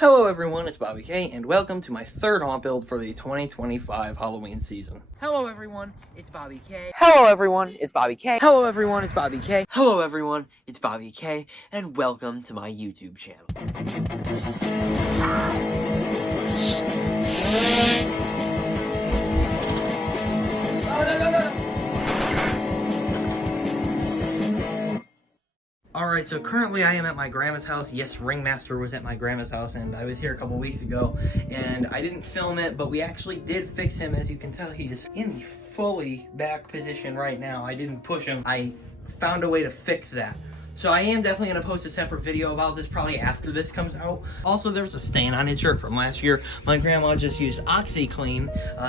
Hello everyone, it's Bobby K, and welcome to my third haunt build for the 2025 Halloween season. Hello everyone, it's Bobby K. Hello everyone, it's Bobby K. Hello everyone, it's Bobby K. Hello everyone, it's Bobby K, and welcome to my YouTube channel. Alright, so currently I am at my grandma's house. Yes, Ringmaster was at my grandma's house, and I was here a couple weeks ago, and I didn't film it, but we actually did fix him. As you can tell, he is in the fully back position right now. I didn't push him. I found a way to fix that. So I am definitely going to post a separate video about this probably after this comes out. Also, there's a stain on his shirt from last year. My grandma just used OxyClean.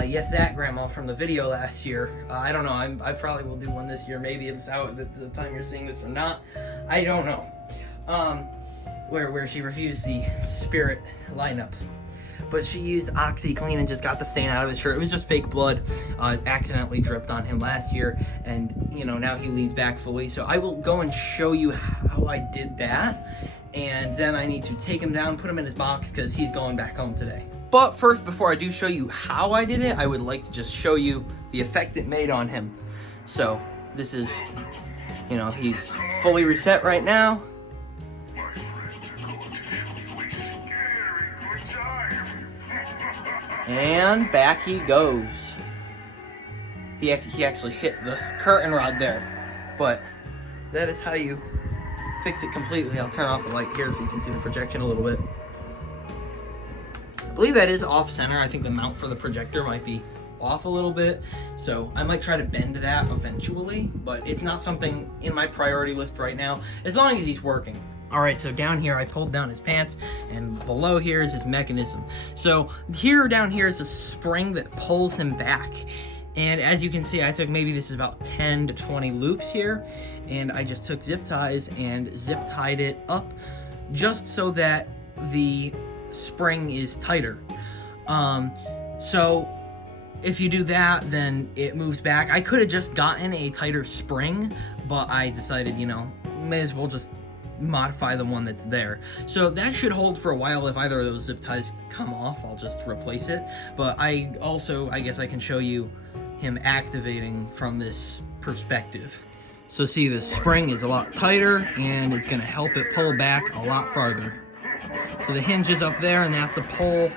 Yes, that grandma from the video last year. I don't know. I probably will do one this year. Maybe it's out at the time you're seeing this or not. I don't know. Where she refused the spirit lineup. But she used OxyClean and just got the stain out of his shirt. It was just fake blood, accidentally dripped on him last year, and you know, now he leans back fully. So I will go and show you how I did that, and then I need to take him down, put him in his box, because he's going back home today. But first, before I do show you how I did it, I would like to just show you the effect it made on him. So this is, you know, he's fully reset right now. And back he goes. He actually hit the curtain rod there. But that is how you fix it completely. I'll turn off the light here so you can see the projection a little bit. I believe that is off center. I think the mount for the projector might be off a little bit. So I might try to bend that eventually, but it's not something in my priority list right now, as long as he's working. Alright, so down here I pulled down his pants, and below here is his mechanism. So down here is a spring that pulls him back. And as you can see, I took, maybe this is about 10 to 20 loops here, and I just took zip ties and zip tied it up just so that the spring is tighter. So if you do that, then it moves back. I could have just gotten a tighter spring, but I decided, you know, may as well just modify the one that's there. So that should hold for a while. If either of those zip ties come off, I'll just replace it. But I guess I can show you him activating from this perspective. So see, the spring is a lot tighter, and it's going to help it pull back a lot farther. So the hinge is up there, and that's the pole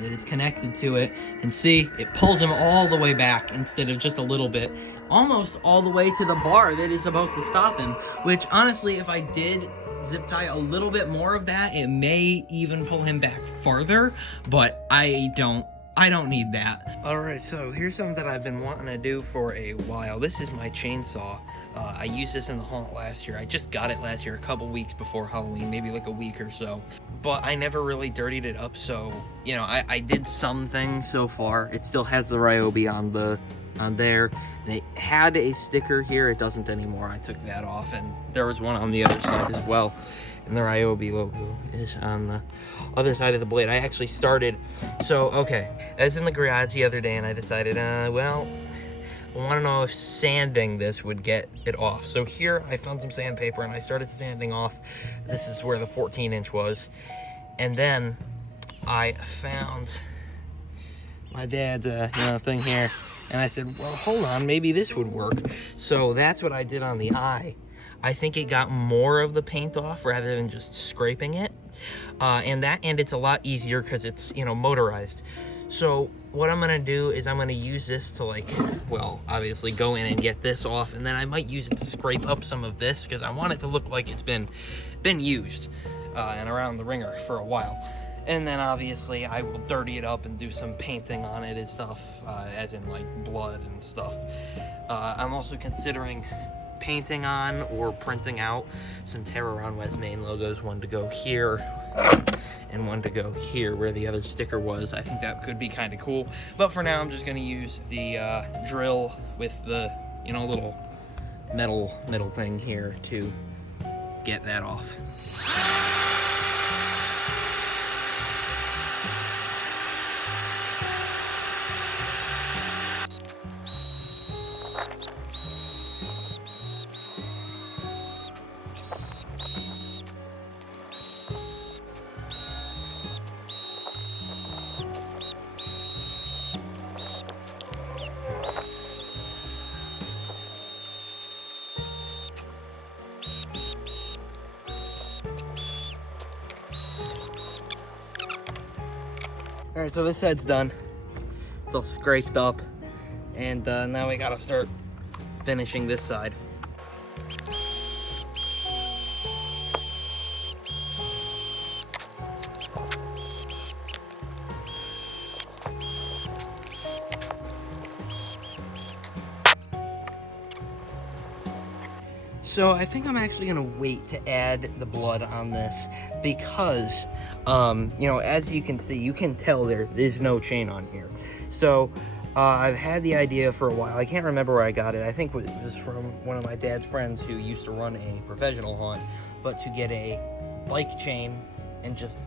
that is connected to it. And see, it pulls him all the way back instead of just a little bit, almost all the way to the bar that is supposed to stop him, which honestly, if I did zip tie a little bit more of that, it may even pull him back farther, but I don't need that. Alright, so here's something that I've been wanting to do for a while. This is my chainsaw. I used this in the haunt last year. I just got it last year, a couple weeks before Halloween, maybe like a week or so. But I never really dirtied it up, so, you know, I did some things so far. It still has the Ryobi on there, and it had a sticker here. It doesn't anymore. I took that off, and there was one on the other side as well, and the Ryobi logo is on the other side of the blade. I actually started, so okay, I was in the garage the other day, and I decided, well, I want to know if sanding this would get it off. So here I found some sandpaper, and I started sanding off. This is where the 14-inch was, and then I found my dad's thing here, and I said, well, hold on, maybe this would work. So that's what I did on the eye. I think it got more of the paint off rather than just scraping it. And it's a lot easier because it's, you know, motorized. So what I'm gonna do is I'm gonna use this to, like, well, obviously go in and get this off, and then I might use it to scrape up some of this because I want it to look like it's been used and around the ringer for a while. And then obviously I will dirty it up and do some painting on it and stuff, as in like blood and stuff. I'm also considering painting on or printing out some Terror on West Main logos, one to go here and one to go here where the other sticker was. I think that could be kind of cool. But for now, I'm just going to use the drill with the, you know, little metal thing here to get that off. All right, so this side's done. It's all scraped up, and now we gotta start finishing this side. So I think I'm actually gonna wait to add the blood on this because, you know, as you can see, you can tell there is no chain on here. So I've had the idea for a while. I can't remember where I got it. I think it was from one of my dad's friends who used to run a professional hunt, but to get a bike chain and just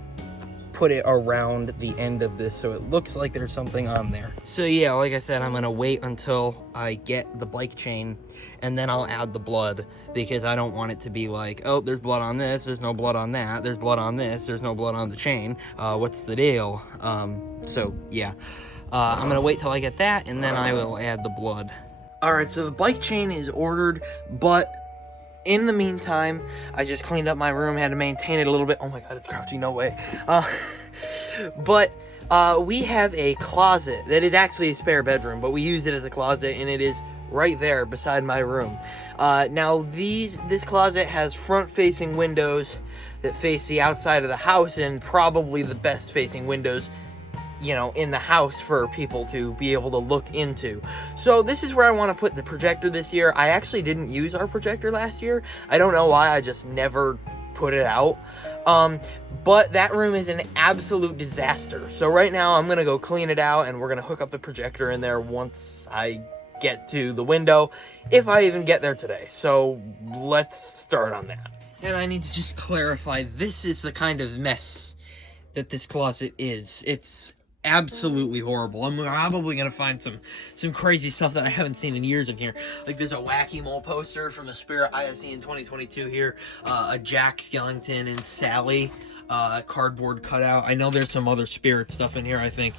put it around the end of this so it looks like there's something on there. So yeah, like I said, I'm gonna wait until I get the bike chain and then I'll add the blood, because I don't want it to be like, oh, there's blood on this, there's no blood on that, there's blood on this, there's no blood on the chain, what's the deal? So yeah, I'm gonna wait till I get that and then I will add the blood. All right, so the bike chain is ordered, but in the meantime, I just cleaned up my room, had to maintain it a little bit. Oh my god, it's crouchy, no way. But we have a closet that is actually a spare bedroom, but we use it as a closet, and it is right there beside my room. Now this closet has front-facing windows that face the outside of the house, and probably the best facing windows, you know, in the house for people to be able to look into. So this is where I want to put the projector this year. I actually didn't use our projector last year. I don't know why, I just never put it out. But that room is an absolute disaster. So right now I'm gonna go clean it out, and we're gonna hook up the projector in there once I get to the window, if I even get there today. So let's start on that. And I need to just clarify, this is the kind of mess that this closet is. It's absolutely horrible. I'm probably gonna find some crazy stuff that I haven't seen in years in here. Like there's a Wacky Mole poster from the Spirit ISE in 2022 here, a Jack Skellington and Sally cardboard cutout. I know there's some other Spirit stuff in here. I think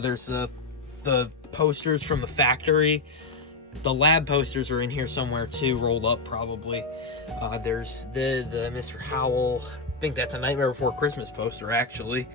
there's the posters from the factory. The lab posters are in here somewhere too, rolled up probably. There's the Mr. Howell, I think that's a Nightmare Before Christmas poster actually.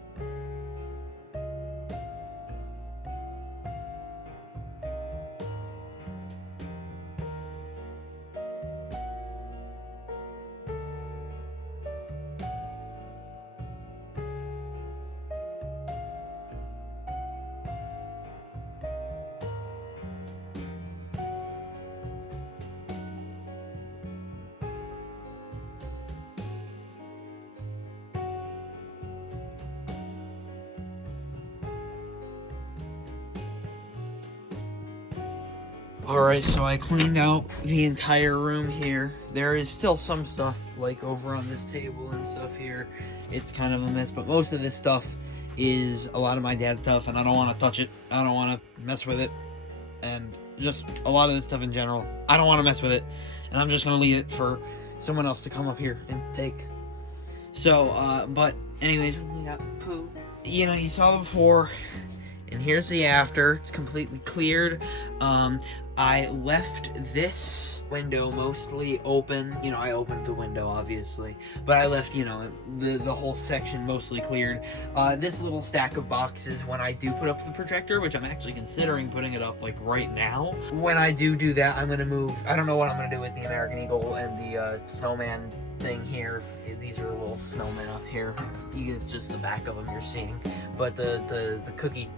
Alright, so I cleaned out the entire room here. There is still some stuff like over on this table and stuff here. It's kind of a mess, but most of this stuff is a lot of my dad's stuff, and I don't want to touch it. I don't want to mess with it. And just a lot of this stuff in general, I don't want to mess with it. And I'm just going to leave it for someone else to come up here and take. So, but anyways, we got poo. You know, you saw the before, and here's the after. It's completely cleared. I left this window mostly open. You know, I opened the window obviously, but I left, you know, the whole section mostly cleared. This little stack of boxes, when I do put up the projector, which I'm actually considering putting it up like right now, when I do that, I'm gonna move. I don't know what I'm gonna do with the American Eagle and the snowman thing here. These are little snowmen up here. It's just the back of them you're seeing, but the cookie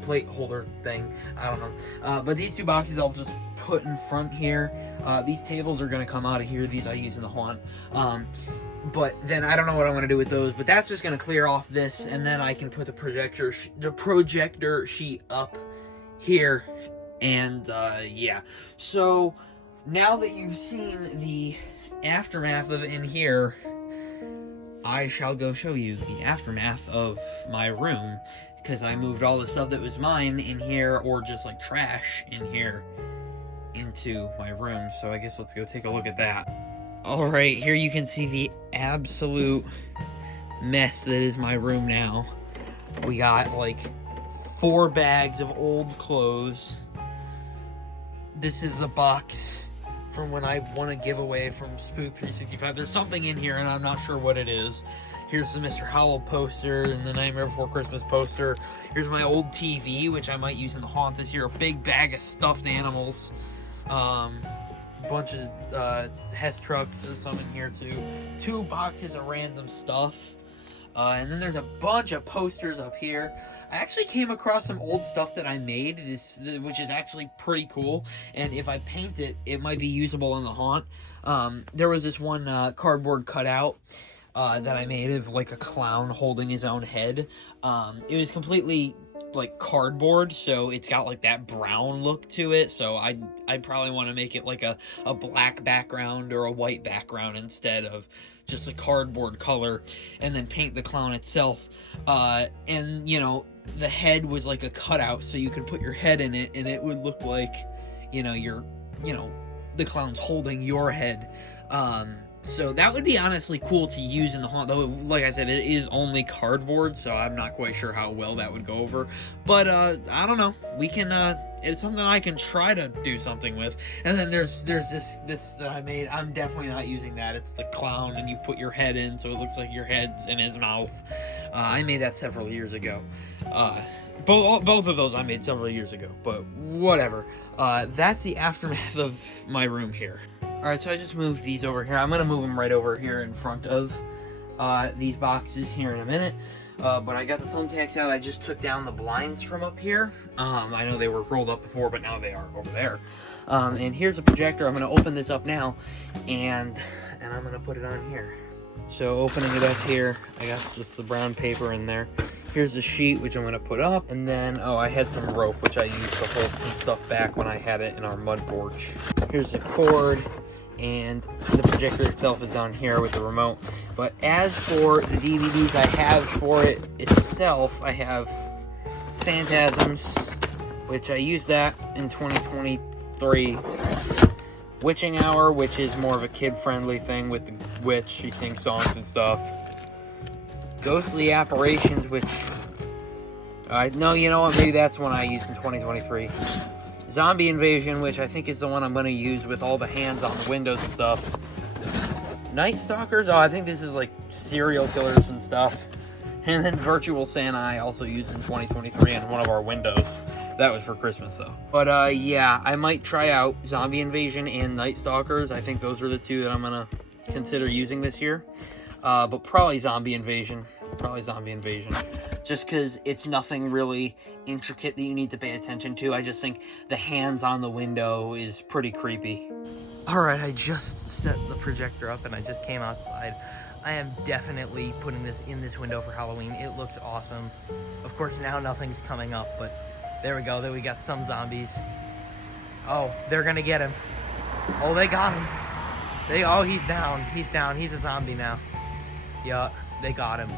plate holder thing, I don't know, but these two boxes I'll just put in front here. These tables are gonna come out of here. These I use in the haunt, but then I don't know what I'm gonna do with those, but that's just gonna clear off this, and then I can put the projector sheet up here. And yeah, so now that you've seen the aftermath of it in here, I shall go show you the aftermath of my room, because I moved all the stuff that was mine in here, or just like trash in here, into my room. So I guess let's go take a look at that. All right, here you can see the absolute mess that is my room now. We got like 4 bags of old clothes. This is a box from when I won a giveaway from Spook 365. There's something in here and I'm not sure what it is. Here's the Mr. Howell poster and the Nightmare Before Christmas poster. Here's my old TV, which I might use in the haunt this year. A big bag of stuffed animals. Bunch of Hess trucks, there's some in here too. 2 boxes of random stuff. And then there's a bunch of posters up here. I actually came across some old stuff that I made, which is actually pretty cool. And if I paint it, it might be usable in the haunt. There was this one cardboard cutout that I made of like a clown holding his own head. It was completely like cardboard, so it's got like that brown look to it, so I'd probably want to make it like a black background or a white background instead of just a cardboard color, and then paint the clown itself. And you know, the head was like a cutout, so you could put your head in it and it would look like, you know, the clown's holding your head. So that would be honestly cool to use in the haunt, though, like I said, it is only cardboard, so I'm not quite sure how well that would go over. But, I don't know. We can, it's something I can try to do something with. And then there's this that I made. I'm definitely not using that. It's the clown, and you put your head in, so it looks like your head's in his mouth. I made that several years ago. Both of those I made several years ago, but whatever. That's the aftermath of my room here. Alright, so I just moved these over here. I'm going to move them right over here in front of these boxes here in a minute. But I got the thumbtacks out. I just took down the blinds from up here. I know they were rolled up before, but now they are over there. And here's a projector. I'm going to open this up now, and I'm going to put it on here. So opening it up here, I got just the brown paper in there. Here's the sheet, which I'm going to put up. And then, I had some rope, which I used to hold some stuff back when I had it in our mud porch. Here's the cord. And the projector itself is on here with the remote. But as for the DVDs I have for it itself, I have Phantasms, which I used that in 2023. Witching Hour, which is more of a kid-friendly thing with the witch. She sings songs and stuff. Ghostly Apparitions, which... no, you know what? Maybe that's one I used in 2023. Zombie Invasion, which I think is the one I'm going to use with all the hands on the windows and stuff. Night Stalkers, I think this is like serial killers and stuff. And then Virtual Santa I also used in 2023 on one of our windows. That was for Christmas though. But yeah, I might try out Zombie Invasion and Night Stalkers. I think those are the 2 that I'm going to consider using this year. But probably Zombie Invasion. Just because it's nothing really intricate that you need to pay attention to. I just think the hands on the window is pretty creepy. Alright, I just set the projector up and I just came outside. I am definitely putting this in this window for Halloween. It looks awesome. Of course, now nothing's coming up, but there we go. There we got some zombies. Oh, they're gonna get him. Oh, they got him. Oh, he's down. He's down. He's a zombie now. Yeah, they got him.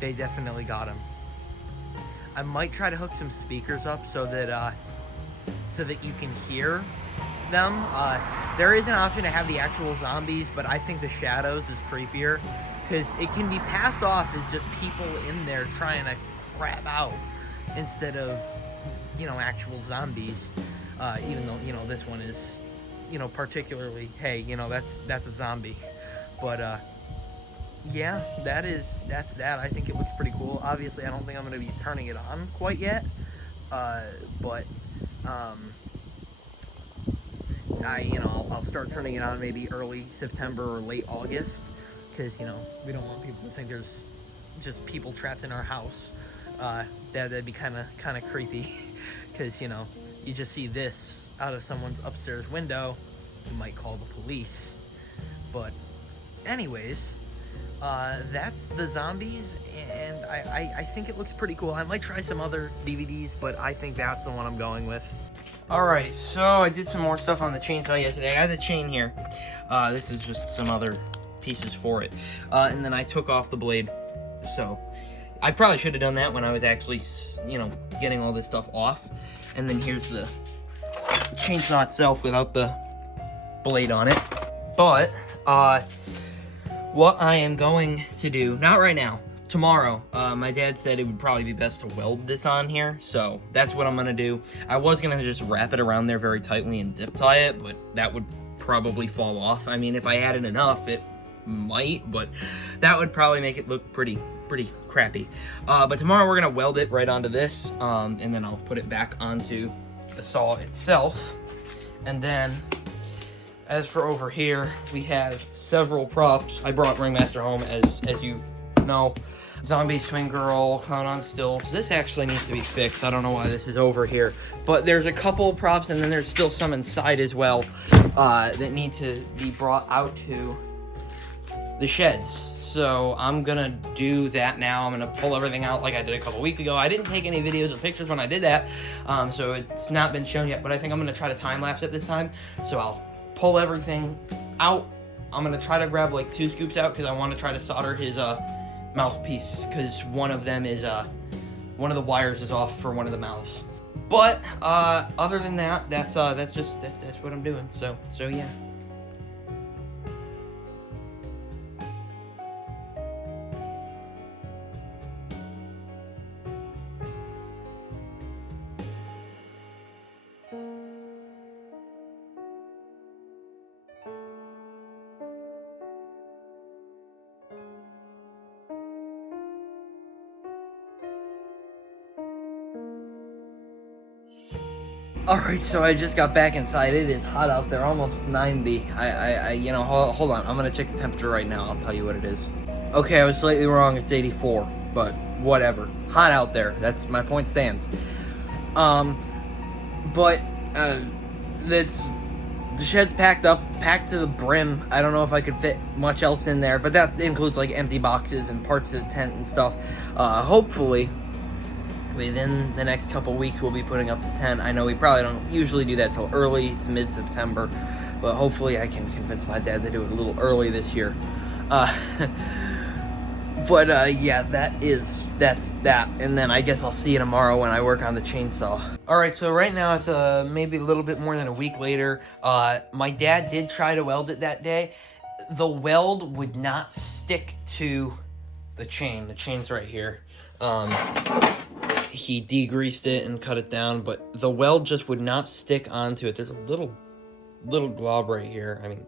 They definitely got him. I might try to hook some speakers up so that you can hear them. There is an option to have the actual zombies, but I think the shadows is creepier because it can be passed off as just people in there trying to crap out instead of, actual zombies. Even though, this one is, particularly, hey, that's a zombie. But, yeah, that's that. I think it looks pretty cool. Obviously, I don't think I'm going to be turning it on quite yet. But I'll start turning it on maybe early September or late August. Because, we don't want people to think there's just people trapped in our house. That'd be kind of creepy. Because, you just see this out of someone's upstairs window. You might call the police. But, anyways... that's the zombies, and I think it looks pretty cool. I might try some other DVDs, but I think that's the one I'm going with. Alright, so I did some more stuff on the chainsaw yesterday. I got the chain here. This is just some other pieces for it. And then I took off the blade. So, I probably should have done that when I was actually, getting all this stuff off. And then here's the chainsaw itself without the blade on it. But, what I am going to do, not right now, tomorrow, my dad said it would probably be best to weld this on here, so that's what I'm going to do. I was going to just wrap it around there very tightly and zip tie it, but that would probably fall off. I mean, if I added enough, it might, but that would probably make it look pretty crappy. But tomorrow we're gonna weld it right onto this, and then I'll put it back onto the saw itself. And then as for over here, we have several props. I brought Ringmaster home, as you know. Zombie Swing Girl, Clown on Stilts. This actually needs to be fixed. I don't know why this is over here. But there's a couple props, and then there's still some inside as well that need to be brought out to the sheds. So I'm gonna do that now. I'm gonna pull everything out like I did a couple weeks ago. I didn't take any videos or pictures when I did that, so it's not been shown yet, but I think I'm gonna try to time-lapse it this time. So I'll pull everything out. I'm gonna try to grab like 2 scoops out, because I want to try to solder his mouthpiece, because one of them is one of the wires is off for one of the mouths. But other than that, that's what I'm doing. So yeah. Alright, so I just got back inside. It is hot out there, almost 90. You know, hold on. I'm gonna check the temperature right now. I'll tell you what it is. Okay, I was slightly wrong. It's 84, but whatever. Hot out there. That's my point stands. But that's the shed's packed to the brim. I don't know if I could fit much else in there, but that includes like empty boxes and parts of the tent and stuff. Hopefully, within the next couple weeks, we'll be putting up the tent. I know we probably don't usually do that till early to mid-September, but hopefully I can convince my dad to do it a little early this year. Yeah, that's that. And then I guess I'll see you tomorrow when I work on the chainsaw. Alright, so right now it's maybe a little bit more than a week later. My dad did try to weld it that day. The weld would not stick to the chain. The chain's right here. He degreased it and cut it down, but the weld just would not stick onto it. There's a little glob right here. I mean,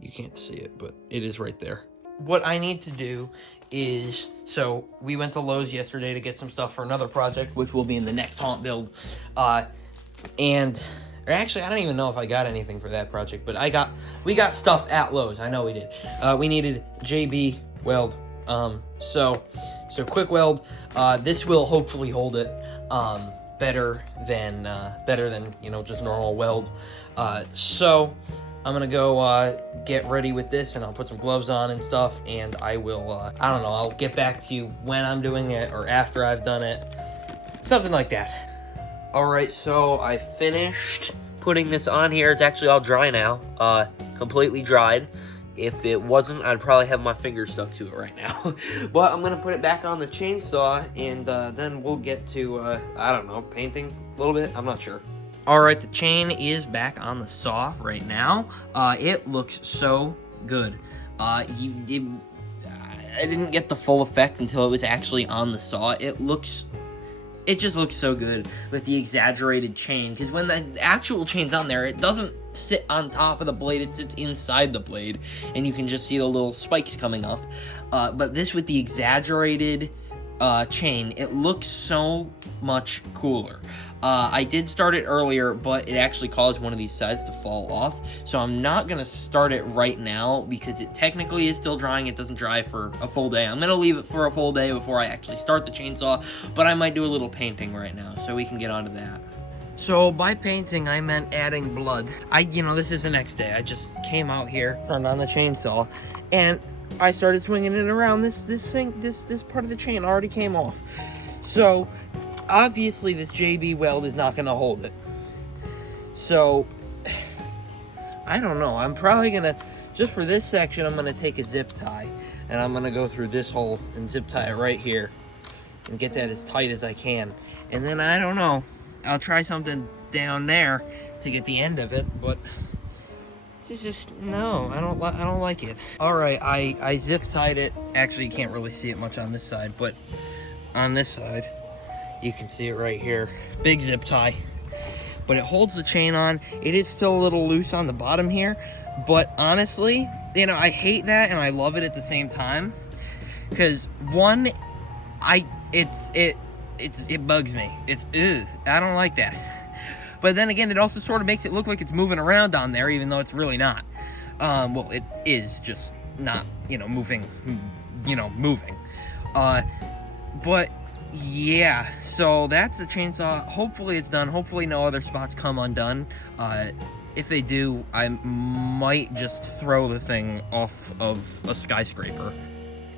you can't see it, but it is right there. What I need to do is, so we went to Lowe's yesterday to get some stuff for another project, which will be in the next haunt build. And actually, I don't even know if I got anything for that project, but we got stuff at Lowe's. I know we did. We needed JB weld. So quick weld. This will hopefully hold it better than you know, just normal weld. So I'm gonna go get ready with this, and I'll put some gloves on and stuff, and I will I don't know, I'll get back to you when I'm doing it or after I've done it, something like that. Alright, so I finished putting this on here. It's actually all dry now, completely dried. If it wasn't, I'd probably have my fingers stuck to it right now. But I'm going to put it back on the chainsaw, and then we'll get to, I don't know, painting a little bit? I'm not sure. Alright, the chain is back on the saw right now. It looks so good. I didn't get the full effect until it was actually on the saw. It just looks so good with the exaggerated chain, because when the actual chain's on there, it doesn't sit on top of the blade, it sits inside the blade, and you can just see the little spikes coming up. But this with the exaggerated chain, it looks so much cooler. I did start it earlier, but it actually caused one of these sides to fall off, so I'm not going to start it right now because it technically is still drying. It doesn't dry for a full day. I'm going to leave it for a full day before I actually start the chainsaw, but I might do a little painting right now so we can get onto that. So by painting, I meant adding blood. You know, this is the next day. I just came out here, turned on the chainsaw, and I started swinging it around. This part of the chain already came off. So obviously this JB weld is not going to hold it. So I don't know. I'm probably going to, just for this section, I'm going to take a zip tie, and I'm going to go through this hole and zip tie it right here and get that as tight as I can. And then I don't know, I'll try something down there to get the end of it, but this is just, no, I don't like it. All right, I zip tied it. Actually, you can't really see it much on this side, but on this side, you can see it right here. Big zip tie, but it holds the chain on. It is still a little loose on the bottom here, but honestly, you know, I hate that and I love it at the same time. Because one, it bugs me. It's, ugh, I don't like that. But then again, it also sort of makes it look like it's moving around on there, even though it's really not. Well, it is just not, moving. But yeah, so that's the chainsaw. Hopefully it's done. Hopefully no other spots come undone. If they do, I might just throw the thing off of a skyscraper.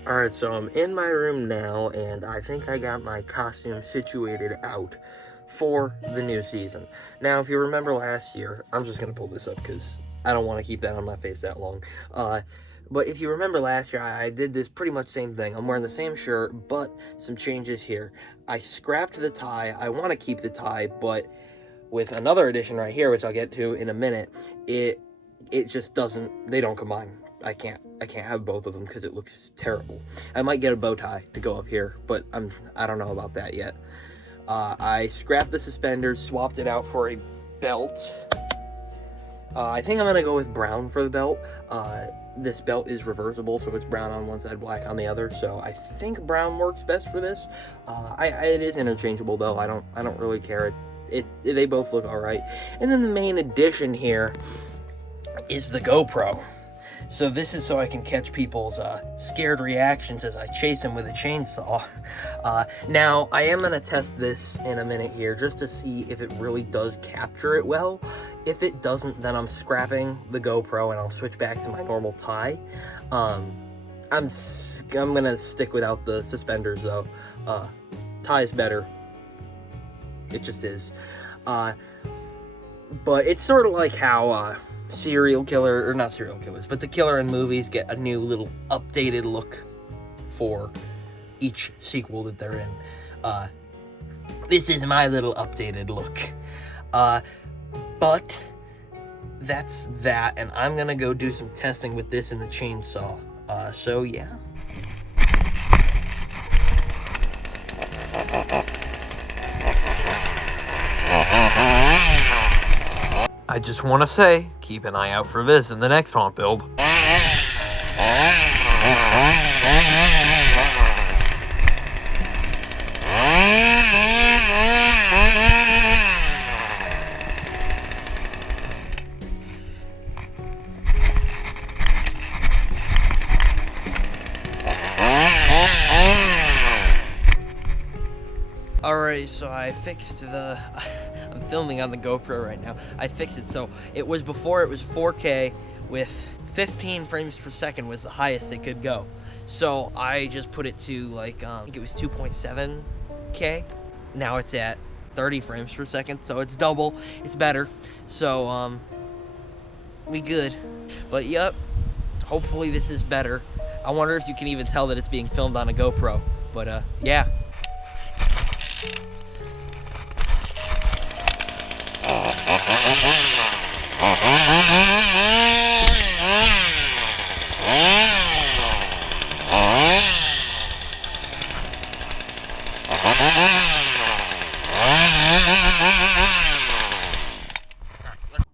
Alright, so I'm in my room now, and I think I got my costume situated out for the new season. Now, if you remember last year, I'm just going to pull this up because I don't want to keep that on my face that long. But if you remember last year, I did this pretty much same thing. I'm wearing the same shirt, but some changes here. I scrapped the tie. I want to keep the tie, but with another addition right here, which I'll get to in a minute, it just doesn't, they don't combine. I can't have both of them because it looks terrible. I might get a bow tie to go up here, but I don't know about that yet. I scrapped the suspenders, swapped it out for a belt. I think I'm gonna go with brown for the belt. This belt is reversible, so it's brown on one side, black on the other. So I think brown works best for this. It is interchangeable though. I don't really care. They both look all right. And then the main addition here is the GoPro. So this is so I can catch people's scared reactions as I chase them with a chainsaw. Now, I am going to test this in a minute here just to see if it really does capture it well. If it doesn't, then I'm scrapping the GoPro and I'll switch back to my normal tie. I'm going to stick without the suspenders though. Tie's better. It just is. But it's sort of like how serial killer, or not serial killers, but the killer in movies get a new little updated look for each sequel that they're in. This is my little updated look. But that's that, and I'm gonna go do some testing with this in the chainsaw. So yeah. I just want to say, keep an eye out for this in the next haunt build. Alright, so I fixed the... I'm filming on the GoPro right now. I fixed it so it was before it was 4K with 15 frames per second was the highest it could go. So I just put it to like, I think it was 2.7K. Now it's at 30 frames per second, so it's double. It's better. So, we good. But yep, hopefully this is better. I wonder if you can even tell that it's being filmed on a GoPro. But, yeah.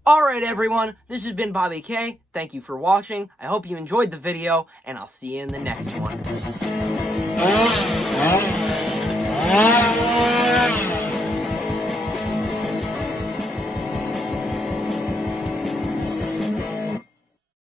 Alright everyone, this has been Bobby K. Thank you for watching. I hope you enjoyed the video, and I'll see you in the next one.